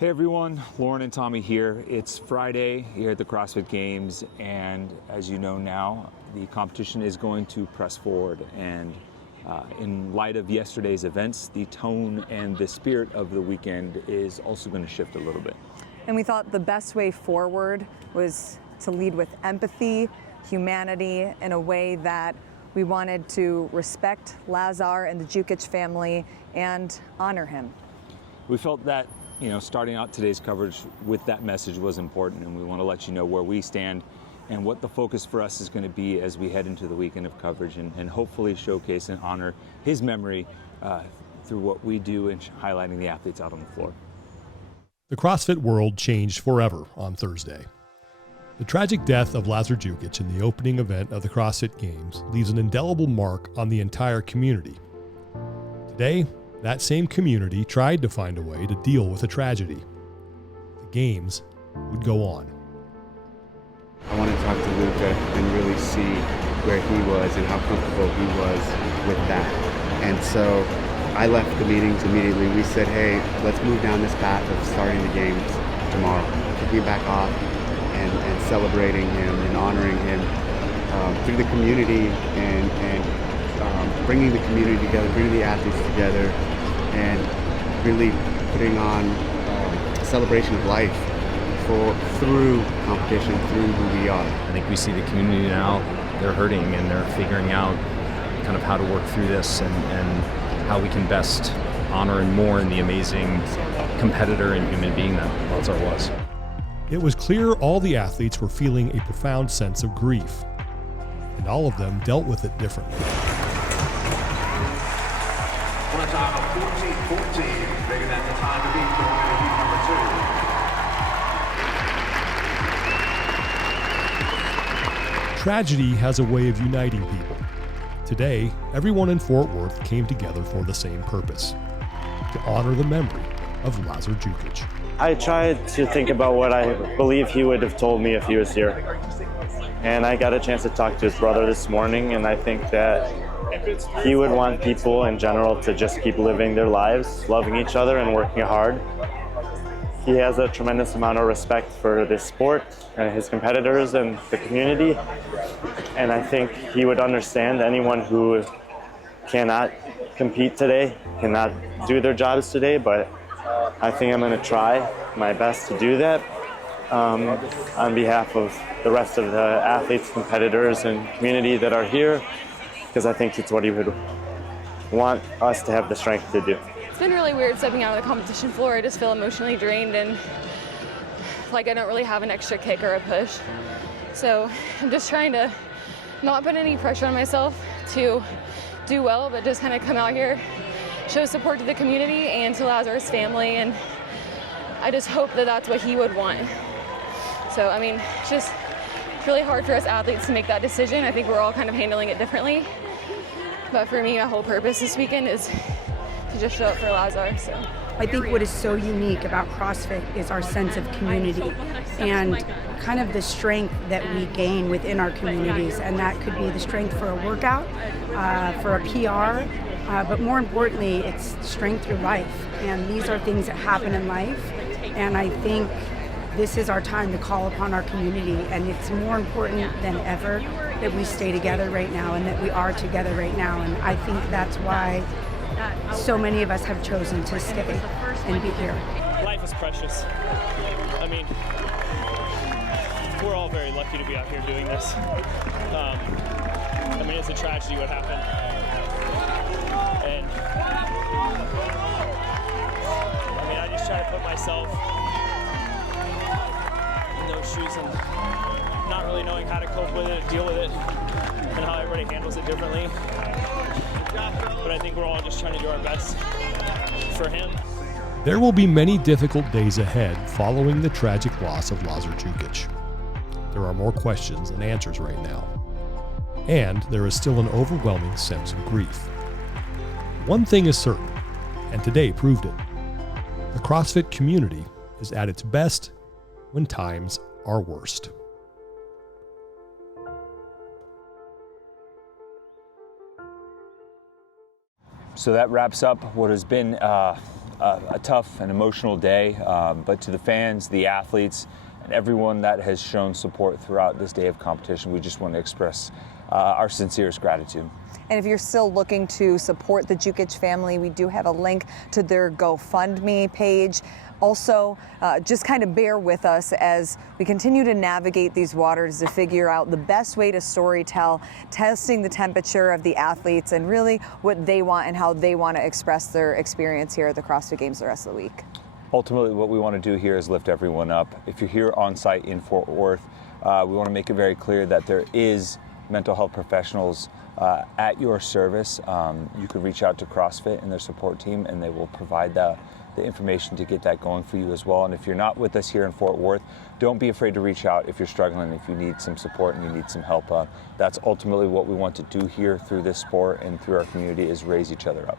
Hey everyone, Lauren and Tommy here. It's Friday here at the CrossFit Games, and as you know now, the competition is going to press forward. And in light of yesterday's events, the tone and the spirit of the weekend is also going to shift a little bit. And we thought the best way forward was to lead with empathy, humanity, in a way that we wanted to respect Lazar and the Djukić family and honor him. We felt that, starting out today's coverage with that message was important, and we want to let you know where we stand and what the focus for us is going to be as we head into the weekend of coverage, and hopefully showcase and honor his memory through what we do in highlighting the athletes out on the floor. The CrossFit world changed forever on Thursday. The tragic death of Lazar Djukic in the opening event of the CrossFit Games leaves an indelible mark on the entire community. Today, that same community tried to find a way to deal with the tragedy. The Games would go on. I want to talk to Luca and really see where he was and how comfortable he was with that. And so I left the meetings immediately. We said, hey, let's move down this path of starting the games tomorrow. Kicking back off and celebrating him and honoring him through the community and bringing the community together, bringing the athletes together, and really putting on a celebration of life through competition, through who we are. I think we see the community now, they're hurting and they're figuring out kind of how to work through this and how we can best honor and mourn the amazing competitor and human being that Lazar was. It was clear all the athletes were feeling a profound sense of grief, and all of them dealt with it differently. On a time of 14:14, bigger than the time to beat going into heat number 2. Tragedy has a way of uniting people. Today, everyone in Fort Worth came together for the same purpose: to honor the memory of Lazar Djukic. I tried to think about what I believe he would have told me if he was here. And I got a chance to talk to his brother this morning, and I think that he would want people in general to just keep living their lives, loving each other and working hard. He has a tremendous amount of respect for this sport and his competitors and the community. And I think he would understand anyone who cannot compete today, cannot do their jobs today, but I think I'm going to try my best to do that on behalf of the rest of the athletes, competitors, and community that are here, because I think it's what he would want us to have the strength to do. It's been really weird stepping out of the competition floor. I just feel emotionally drained and like I don't really have an extra kick or a push. So I'm just trying to not put any pressure on myself to do well, but just kind of come out here, show support to the community and to Lazar's family, and I just hope that that's what he would want. So, I mean, it's just really hard for us athletes to make that decision. I think we're all kind of handling it differently. But for me, my whole purpose this weekend is to just show up for Lazar. So I think what is so unique about CrossFit is our sense of community and kind of the strength that we gain within our communities. And that could be the strength for a workout, for a PR, but more importantly, it's strength through life. And these are things that happen in life. And I think this is our time to call upon our community. And it's more important than ever that we stay together right now and that we are together right now. And I think that's why so many of us have chosen to stay and be here. Life is precious. I mean, we're all very lucky to be out here doing this. I mean, it's a tragedy what happened. And I mean, I just try to put myself in those shoes and not really knowing how to cope with it, deal with it, and how everybody handles it differently. But I think we're all just trying to do our best for him. There will be many difficult days ahead following the tragic loss of Lazar Djukic. There are more questions than answers right now. And there is still an overwhelming sense of grief. One thing is certain, and today proved it. The CrossFit community is at its best when times are worst. So that wraps up what has been a tough and emotional day, but to the fans, the athletes, and everyone that has shown support throughout this day of competition, we just want to express our sincerest gratitude. And if you're still looking to support the Djukić family, we do have a link to their GoFundMe page. Also, just kind of bear with us as we continue to navigate these waters to figure out the best way to storytell, testing the temperature of the athletes and really what they want and how they want to express their experience here at the CrossFit Games the rest of the week. Ultimately, what we want to do here is lift everyone up. If you're here on site in Fort Worth, we want to make it very clear that there is mental health professionals at your service. You can reach out to CrossFit and their support team, and they will provide the information to get that going for you as well. And if you're not with us here in Fort Worth, don't be afraid to reach out if you're struggling, if you need some support and you need some help. That's ultimately what we want to do here through this sport and through our community, is raise each other up.